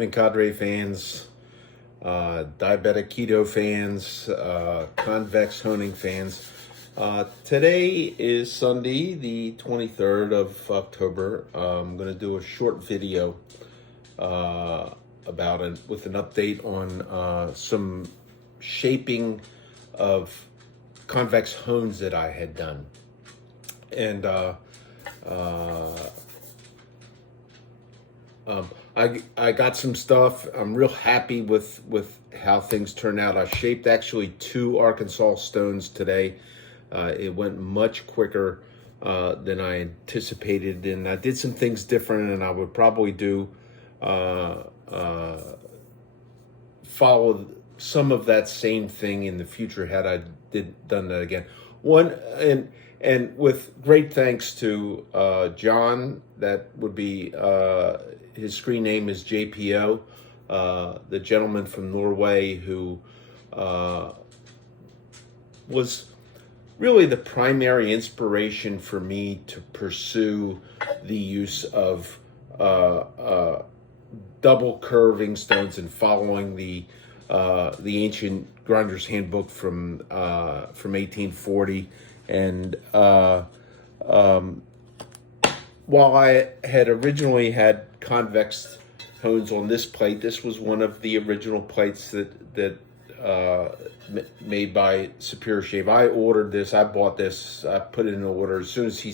Shaving Cadre fans, diabetic keto fans, convex honing fans. Today is Sunday, the 23rd of October. I'm going to do a short video about it with an update on some shaping of convex hones that I had done. And I got some stuff. I'm real happy with how things turned out. I shaped actually 2 Arkansas stones today. It went much quicker than I anticipated, and I did some things different, and I would probably do follow some of that same thing in the future had I done that again. And with great thanks to John, that would be his screen name is JPO, the gentleman from Norway who was really the primary inspiration for me to pursue the use of double curving stones and following the ancient grinder's handbook from 1840. And while I had originally had convex hones on this plate, this was one of the original plates that made by Superior Shave. I ordered this, I bought this, I put it in order as soon as he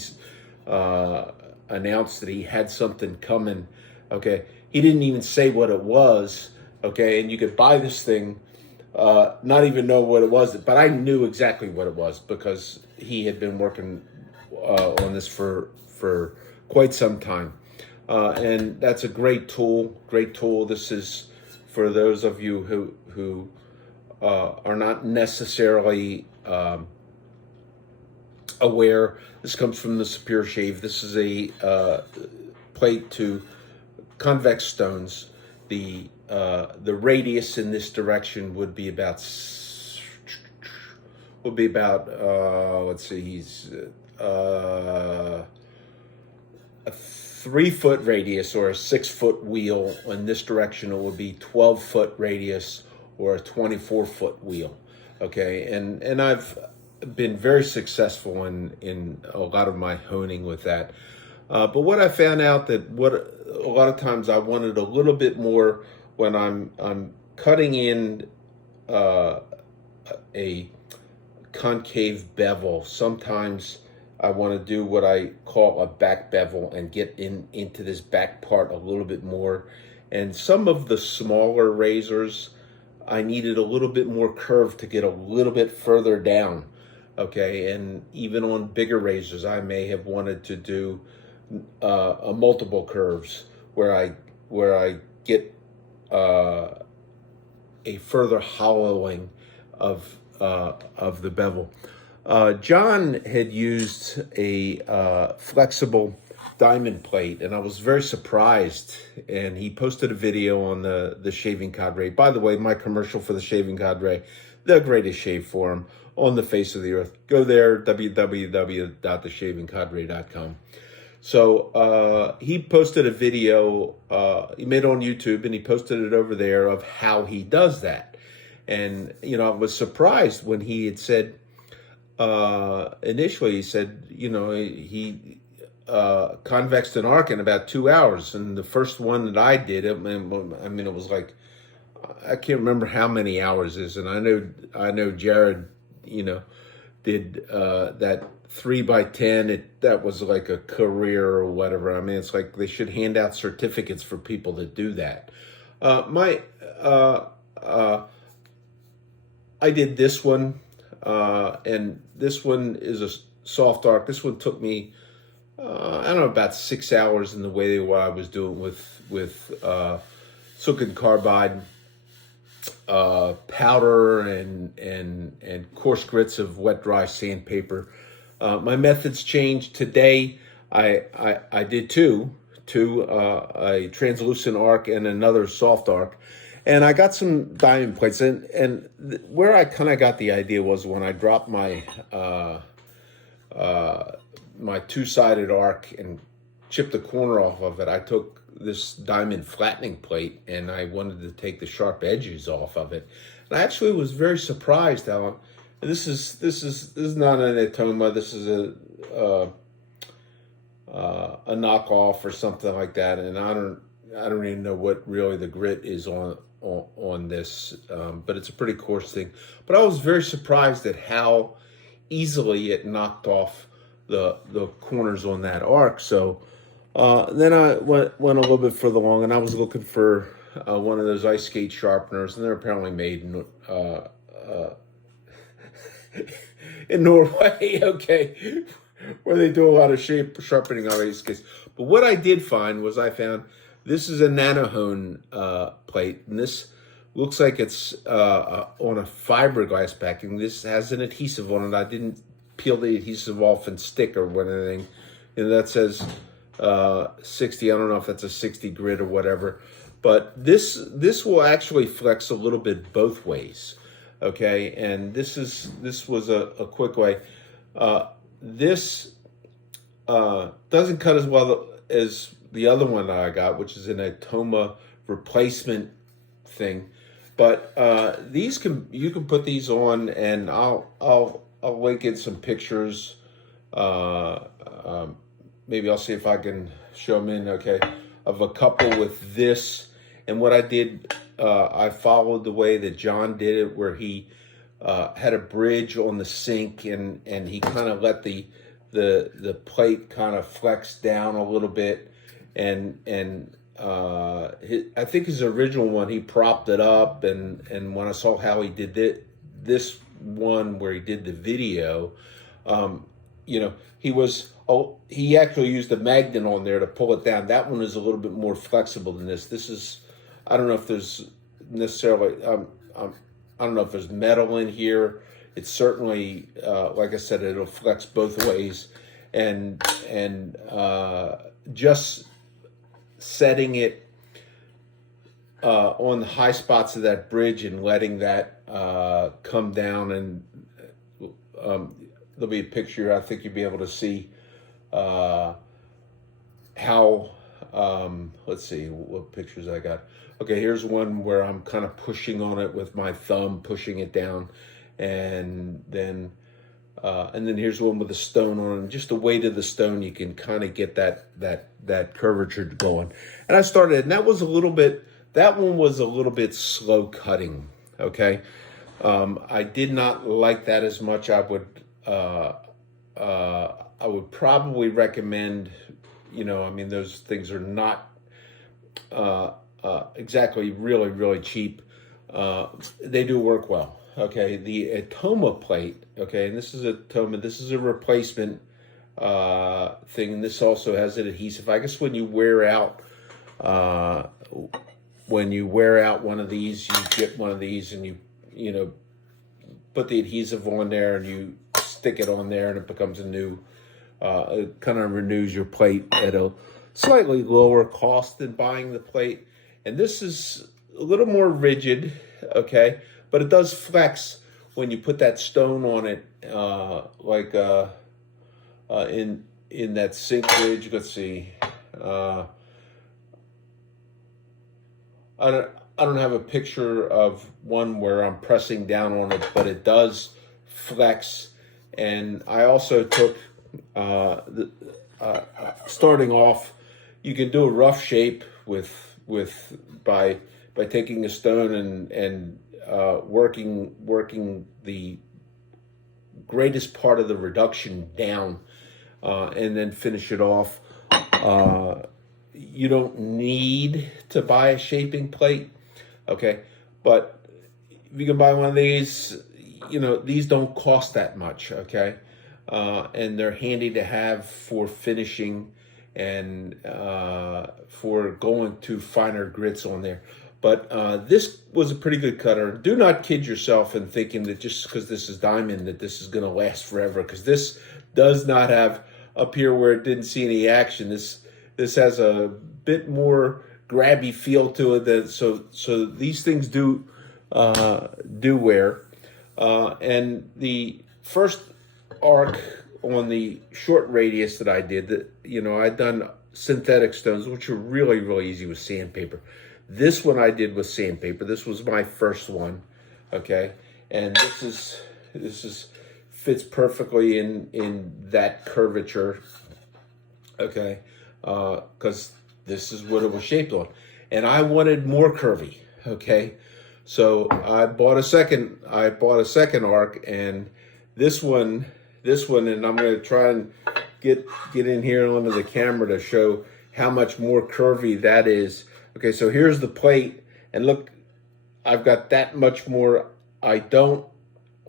announced that he had something coming. Okay, he didn't even say what it was. Okay, and you could buy this thing, not even know what it was, but I knew exactly what it was because he had been working on this for quite some time. And that's a great tool, This is for those of you who are not necessarily aware. This comes from the Superior Shave. This is a plate to convex stones. The radius in this direction would be about let's see, he's a 3-foot radius or a 6-foot wheel. In this direction, it would be 12-foot radius or a 24-foot wheel. Okay, and I've been very successful in a lot of my honing with that. But what I found out that a lot of times I wanted a little bit more when I'm cutting in a concave bevel. Sometimes I want to do what I call a back bevel and get into this back part a little bit more. And some of the smaller razors, I needed a little bit more curve to get a little bit further down. Okay, and even on bigger razors, I may have wanted to do a multiple curves where I get a further hollowing of the bevel. John had used a flexible diamond plate, and I was very surprised. And he posted a video on the Shaving Cadre. By the way, my commercial for the Shaving Cadre, the greatest shave forum on the face of the earth. Go there, www.theshavingcadre.com. So he posted a video, he made it on YouTube, and he posted it over there of how he does that. And, I was surprised when he had said, initially he said, he convexed an arc in about 2 hours. And the first one that I did, it was like, I can't remember how many hours it is. And I know Jared, did that 3x10, that was like a career or whatever. It's like they should hand out certificates for people that do that. I did this one, and this one is a soft arc. This one took me, about 6 hours in the way what I was doing with silicon carbide, powder and coarse grits of wet dry sandpaper. My methods changed. Today I did two, a translucent arc and another soft arc, and I got some diamond plates. And where I kind of got the idea was when I dropped my my two-sided arc and chipped the corner off of it, I took this diamond flattening plate, and I wanted to take the sharp edges off of it. And I actually was very surprised how, and this is not an Atoma. This is a knockoff or something like that, and I don't even know what really the grit is on this, but it's a pretty coarse thing. But I was very surprised at how easily it knocked off the corners on that arc. So then I went a little bit further along, and I was looking for one of those ice skate sharpeners, and they're apparently made in Norway, okay, where they do a lot of sharpening on ice skates. But what I did find was I found this is a nanohone plate, and this looks like it's on a fiberglass backing. This has an adhesive on it. I didn't peel the adhesive off and stick or anything. And that says 60. I don't know if that's a 60 grit or whatever. But this will actually flex a little bit both ways. Okay, and this was a quick way. This doesn't cut as well as the other one that I got, which is an Atoma replacement thing. But you can put these on, and I'll link in some pictures. Maybe I'll see if I can show them in, okay, of a couple with this. And what I did, I followed the way that John did it, where he had a bridge on the sink, and he kind of let the plate kind of flex down a little bit, and I think his original one, he propped it up, and when I saw how he did this one where he did the video, he actually used a magnet on there to pull it down. That one is a little bit more flexible than this. This is, I don't know if there's necessarily, I don't know if there's metal in here. It's certainly, like I said, it'll flex both ways, and just setting it on the high spots of that bridge and letting that come down, and there'll be a picture. I think you'll be able to see how. Let's see what pictures I got. Okay, here's one where I'm kind of pushing on it with my thumb, pushing it down, and then here's one with a stone on it. And just the weight of the stone, you can kind of get that curvature going. And I started, and that one was a little bit slow cutting. Okay, I did not like that as much. I would probably recommend, those things are not exactly really, really cheap. They do work well. Okay, the Atoma plate, okay, and this is a replacement thing, and this also has an adhesive. I guess when you wear out one of these, you get one of these, and you put the adhesive on there, and you stick it on there, and it becomes a new, it kind of renews your plate at a slightly lower cost than buying the plate. And this is a little more rigid, okay, but it does flex when you put that stone on it, like in that sink ridge. Let's see, I don't have a picture of one where I'm pressing down on it, but it does flex. And I also took starting off, you can do a rough shape by taking a stone and working the greatest part of the reduction down, and then finish it off. You don't need to buy a shaping plate, okay? But if you can buy one of these, these don't cost that much, okay? And they're handy to have for finishing and for going to finer grits on there. But this was a pretty good cutter. Do not kid yourself in thinking that just because this is diamond that this is going to last forever, because this does not have, up here where it didn't see any action, this has a bit more grabby feel to it. So these things do wear. And the first arc on the short radius that I did, I'd done synthetic stones, which are really, really easy with sandpaper. This one I did with sandpaper. This was my first one, okay? And this is fits perfectly in that curvature, okay? Because this is what it was shaped on. And I wanted more curvy, okay? So I bought a second arc, and this one, and I'm gonna try and get in here onto the camera to show how much more curvy that is. Okay, so here's the plate, and look, I've got that much more. I don't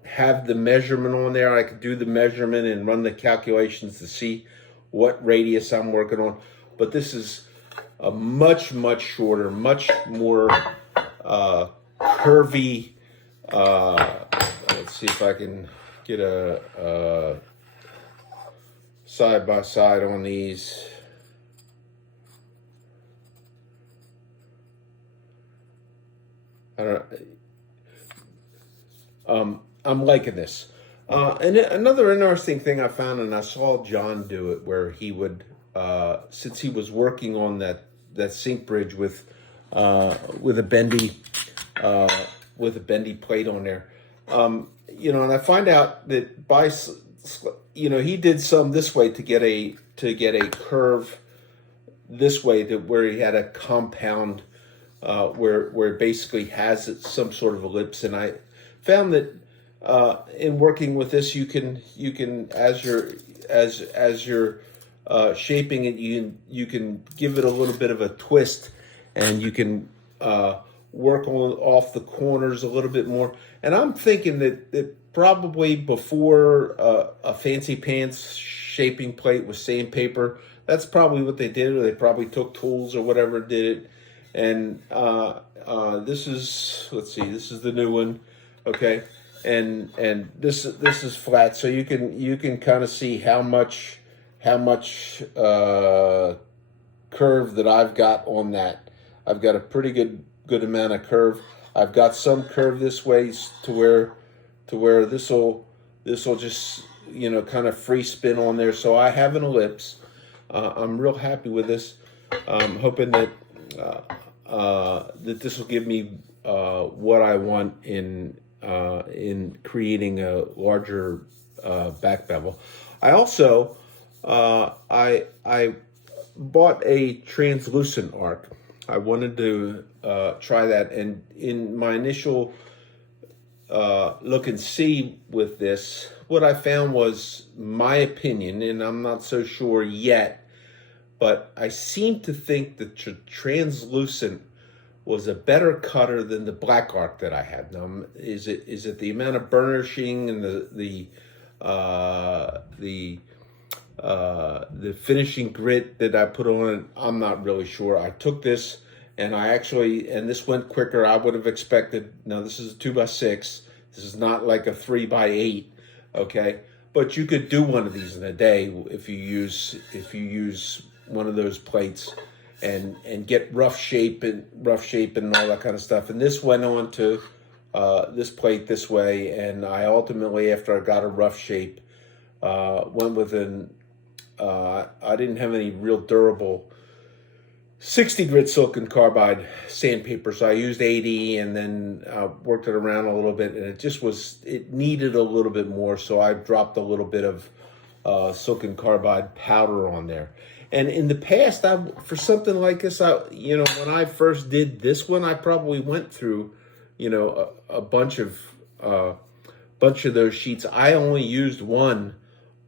have the measurement on there. I could do the measurement and run the calculations to see what radius I'm working on, but this is a much shorter, much more curvy. Let's see if I can get a side by side on these. I don't. I'm liking this. And another interesting thing I found, and I saw John do it, where he would, since he was working on that sink bridge with a bendy plate on there, and I find out that by, he did some this way to get a curve this way, to where he had a compound where it basically has some sort of ellipse. And I found that in working with this, you can as you're shaping it, you can give it a little bit of a twist, and you can work off the corners a little bit more. And I'm thinking that probably before a fancy pants shaping plate with sandpaper, that's probably what they did, or they probably took tools or whatever did it. And this is, let's see, this is the new one, okay, and this is flat, so you can kind of see how much curve that I've got on that. I've got a pretty good amount of curve. I've got some curve this way to where this will just kind of free spin on there. So I have an ellipse. I'm real happy with this. I'm hoping that that this will give me what I want in creating a larger back bevel. I also I bought a translucent arc. I wanted to try that, and in my initial look and see with this, what I found was, my opinion, and I'm not so sure yet, but I seem to think that translucent was a better cutter than the black arc that I had. Now, is it the amount of burnishing and the finishing grit that I put on it? I'm not really sure. I took this, and this went quicker. I would have expected. Now, this is a 2x6. This is not like a 3x8, okay? But you could do one of these in a day if you use one of those plates and get rough shape and all that kind of stuff. And this went on to this plate this way, and I ultimately, after I got a rough shape, went with I didn't have any real durable 60 grit silicon carbide sandpaper, so I used 80 and then worked it around a little bit, and it needed a little bit more, so I dropped a little bit of silicon carbide powder on there. And in the past, for something like this, when I first did this one, I probably went through, a bunch of those sheets. I only used one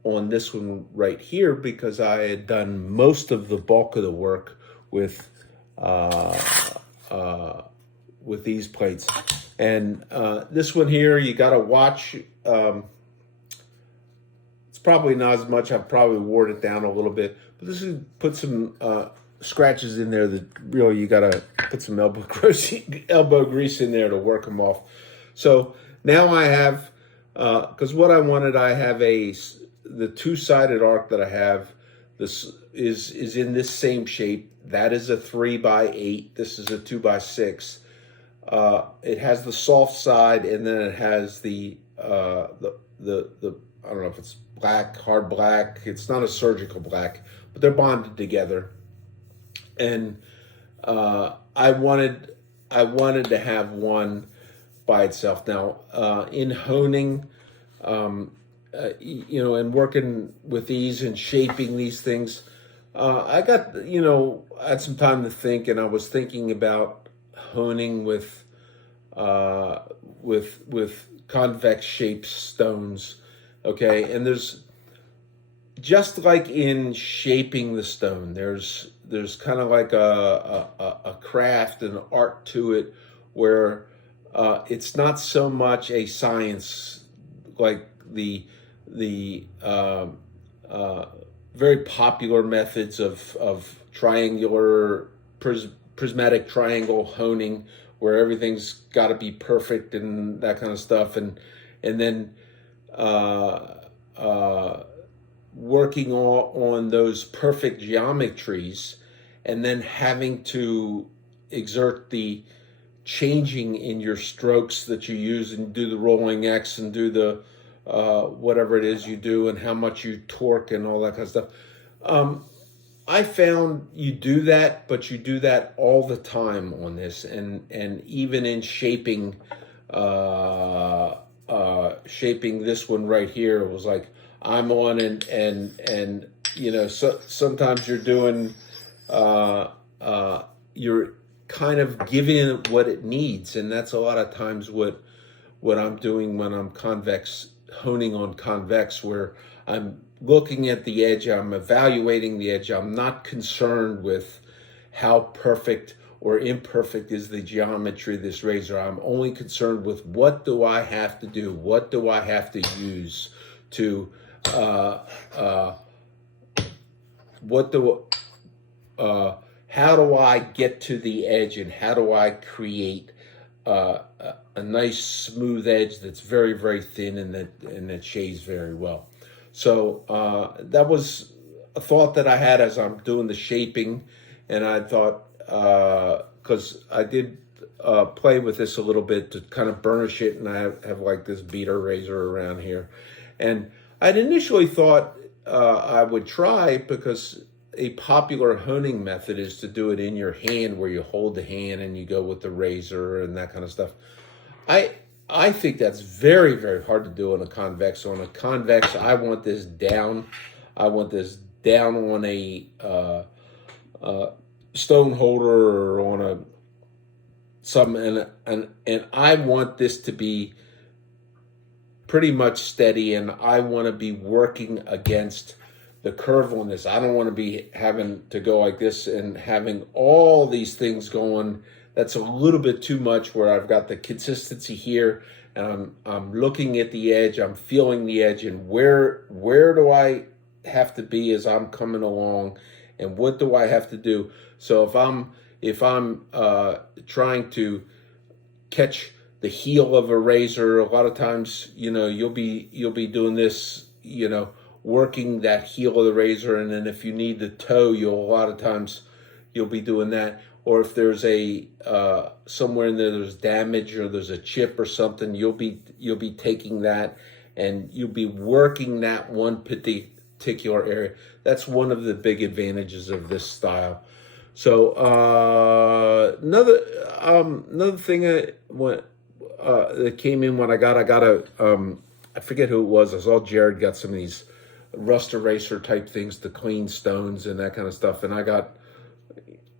on this one right here because I had done most of the bulk of the work with these plates. And this one here, you got to watch. It's probably not as much. I've probably wore it down a little bit. But this is put some scratches in there that really you got to put some elbow grease in there to work them off. So now I have, because what I wanted, I have the two-sided arc that I have. This is in this same shape. That is a 3x8. This is a 2x6. It has the soft side, and then it has the I don't know if it's black, hard black. It's not a surgical black, but they're bonded together. and I wanted to have one by itself. Now, in honing, and working with these and shaping these things, I got, I had some time to think, and I was thinking about honing with convex shaped stones. Okay, and there's, just like in shaping the stone, there's kind of like a craft and art to it, where it's not so much a science like the very popular methods of triangular prismatic triangle honing, where everything's got to be perfect and that kind of stuff, and then working on those perfect geometries, and then having to exert the changing in your strokes that you use, and do the rolling X, and do the whatever it is you do, and how much you torque and all that kind of stuff. I found you do that, but you do that all the time on this, and even in shaping shaping this one right here, it was like I'm on, and so sometimes you're doing you're kind of giving it what it needs, and that's a lot of times what I'm doing when I'm honing on convex, where I'm looking at the edge, I'm evaluating the edge. I'm not concerned with how perfect or imperfect is the geometry of this razor. I'm only concerned with what do I have to do, what do I have to use to how do I get to the edge, and how do I create a nice smooth edge that's very, very thin, and that shaves very well. So that was a thought that I had as I'm doing the shaping, and I thought, because I did play with this a little bit to kind of burnish it, and I have like this beater razor around here, and I'd initially thought I would try, because a popular honing method is to do it in your hand, where you hold the hand and you go with the razor and that kind of stuff. I think that's very, very hard to do on a convex. On a convex, I want this down. I want this down on a stone holder, or on a something, and I want this to be pretty much steady, and I want to be working against the curve on this. I don't want to be having to go like this and having all these things going. That's a little bit too much, where I've got the consistency here, and I'm looking at the edge, I'm feeling the edge, and where do I have to be as I'm coming along, and what do I have to do? So if I'm trying to catch the heel of a razor, a lot of times, you'll be doing this, working that heel of the razor, and then if you need the toe, a lot of times you'll be doing that. Or if there's a somewhere in there's damage, or there's a chip or something, you'll be taking that, and you'll be working that one particular area. That's one of the big advantages of this style. So another thing that came in when I got I forget who it was. I saw Jared got some of these rust eraser type things to clean stones and that kind of stuff, and I got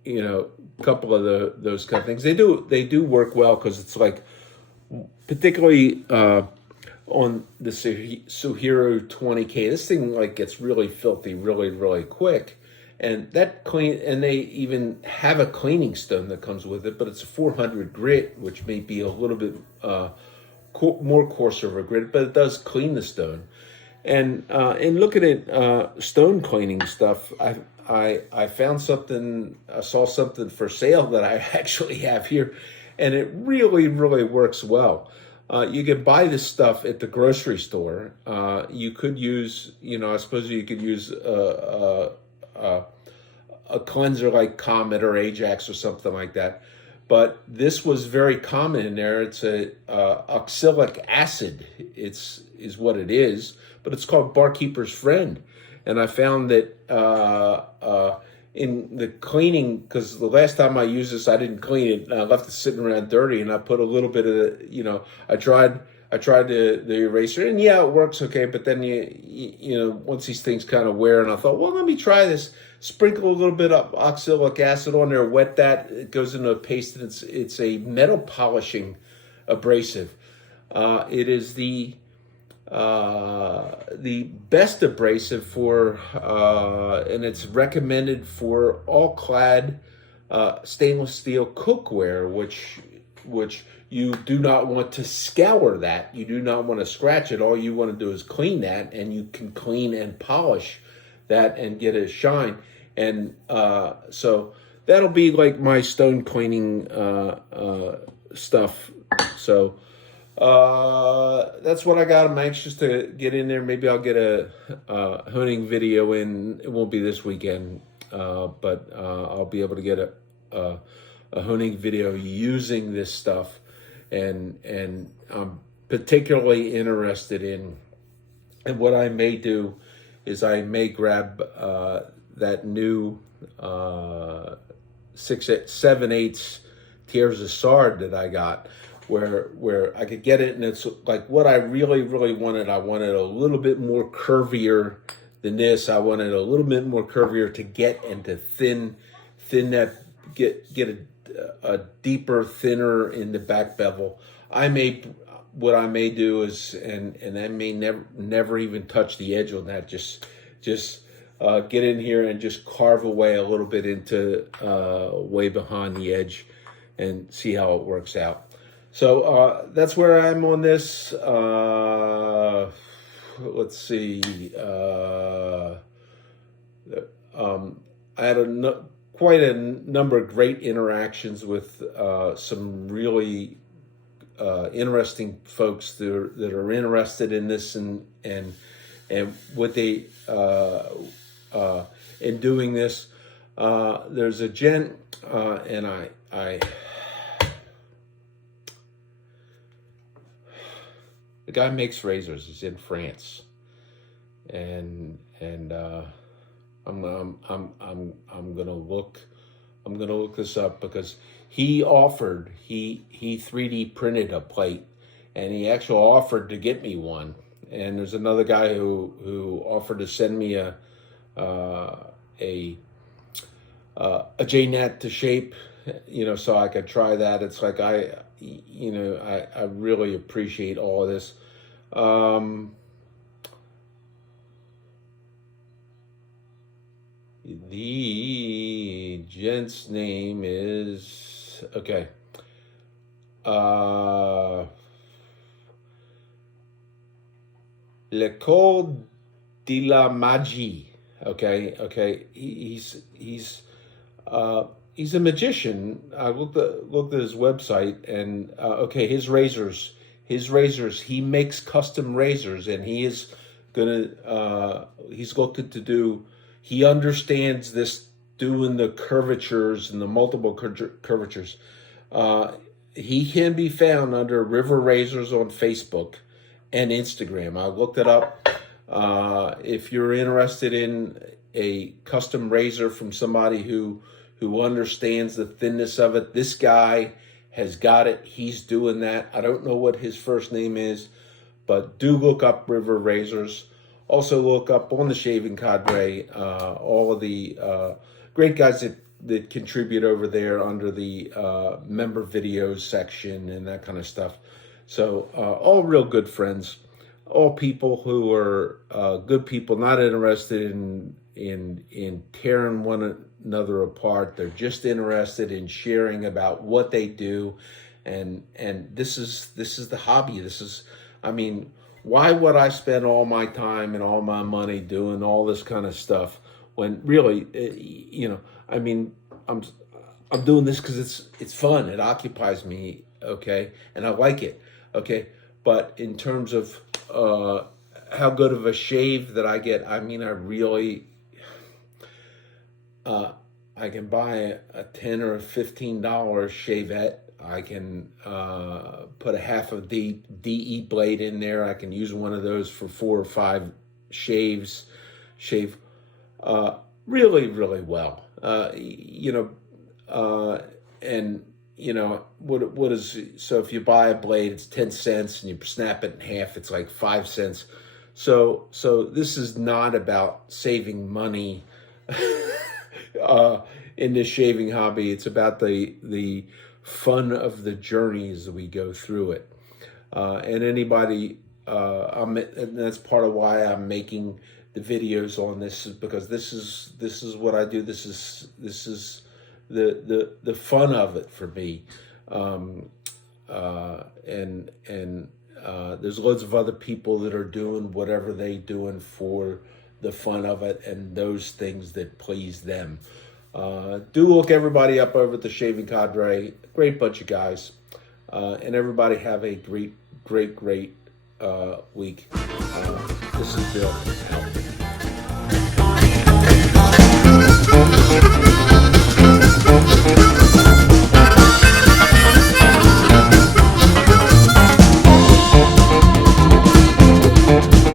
a couple of those kind of things. They do work well, because it's like, particularly on the Suhiro 20K, this thing like gets really filthy really, really quick, and they even have a cleaning stone that comes with it, but it's a 400 grit, which may be a little bit more coarser of a grit, but it does clean the stone. And in looking at stone cleaning stuff, I found something, I saw something for sale that I actually have here, and it really, really works well. You can buy this stuff at the grocery store. You could use, I suppose you could use a cleanser like Comet or Ajax or something like that. But this was very common in there. It's a oxalic acid. Is what it is, but it's called Barkeeper's Friend. And I found that in the cleaning, because the last time I used this, I didn't clean it. And I left it sitting around dirty, and I put a little bit of I tried the eraser, and yeah, it works okay. But then once these things kind of wear, and I thought, well, let me try this. Sprinkle a little bit of oxalic acid on there, wet that. It goes into a paste, and it's a metal polishing abrasive. It is the best abrasive for, and it's recommended for all clad stainless steel cookware, which you do not want to scour that. You do not want to scratch it. All you want to do is clean that, and you can clean and polish that and get a shine. And so that'll be like my stone cleaning stuff. So that's what I got. I'm anxious to get in there. Maybe I'll get a honing video in. It won't be this weekend, but I'll be able to get a honing video using this stuff. And I'm particularly interested in, and what I may do is I may grab that new 7/8 tiers of sard that I got, where I could get it, and it's like what I really wanted. I wanted a little bit more curvier than this. I wanted a little bit more curvier to get and to thin that, get a deeper, thinner in the back bevel. What I may do is, and I may never even touch the edge on that. Just get in here and just carve away a little bit into way behind the edge, and see how it works out. So that's where I'm on this. Let's see. I had quite a number of great interactions with some really interesting folks that are interested in this and what they in doing this. There's a gent, and I the guy makes razors. He's in France, and I'm gonna look this up, because he 3D printed a plate, and he actually offered to get me one. And there's another guy who offered to send me a JNet to shape, so I could try that. It's like I really appreciate all of this. The gent's name is, okay, L'École de la Magie. Okay. He's a magician. I looked at his website, and okay, his razors. He makes custom razors, and he is gonna. He's looking to do. He understands this, doing the curvatures and the multiple curvatures. He can be found under River Razors on Facebook and Instagram. I looked it up. If you're interested in a custom razor from somebody who understands the thinness of it, this guy has got it. He's doing that. I don't know what his first name is, but do look up River Razors. Also look up on the Shaving Cadre all of the great guys that contribute over there under the member videos section and that kind of stuff. So all real good friends, all people who are good people, not interested in tearing one another apart. They're just interested in sharing about what they do, and this is the hobby. Why would I spend all my time and all my money doing all this kind of stuff when really, I'm doing this because it's fun. It occupies me, okay, and I like it, okay. But in terms of how good of a shave that I get, I can buy a $10 or $15 shavette. I can put a half of the DE blade in there. I can use one of those for 4 or 5 shave really well. you know, and you know what is, so if you buy a blade, it's 10 cents, and you snap it in half, it's like 5 cents. So this is not about saving money in this shaving hobby. It's about the fun of the journey as we go through it. And anybody, and that's part of why I'm making the videos on this, is because this is what I do. This is the fun of it for me. There's loads of other people that are doing whatever they doing for the fun of it and those things that please them. Do look everybody up over at the Shaving Cadre. Great bunch of guys. And everybody have a great week. This is Bill. Out.